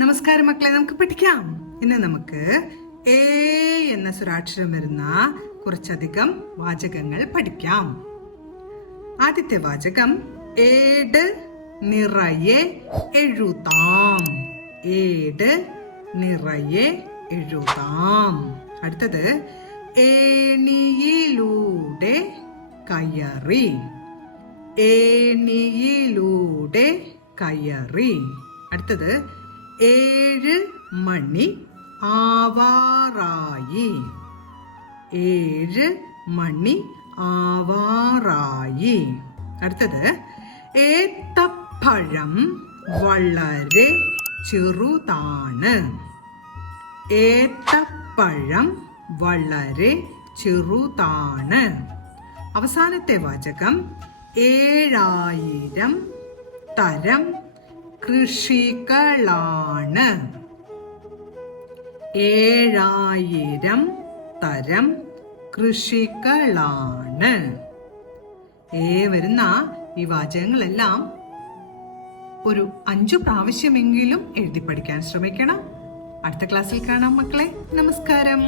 നമസ്കാരം മക്കളെ, നമുക്ക് പഠിക്കാം. ഇന്ന് നമുക്ക് എ എന്ന സ്വരാക്ഷരം വരുന്ന കുറച്ചധികം വാചകങ്ങൾ പഠിക്കാം. ആദ്യത്തെ വാചകം ഏട് നിറയെ എഴുതാം. ഏട് നിറയെ എഴുതാം. അടുത്തത് ഏണിയിലൂടെ കയറി. ഏണിയിലൂടെ കയറി. അടുത്തത് 7 മണി ആവാറായി. 7 മണി ആവാറായി. അടുത്തത് ഏത്തപ്പഴം വളരെ ചെറുതാണ്. ഏത്തപ്പഴം വളരെ ചെറുതാണ്. അവസാനത്തെ വാചകം 7000 തരം കൃഷികളാണ്. 7000 തരം കൃഷികളാണ്. വരുന്ന ഈ വാചകങ്ങളെല്ലാം ഒരു 5 പ്രാവശ്യമെങ്കിലും എഴുതി പഠിക്കാൻ ശ്രമിക്കണം. അടുത്ത ക്ലാസ്സിൽ കാണാം മക്കളെ. നമസ്കാരം.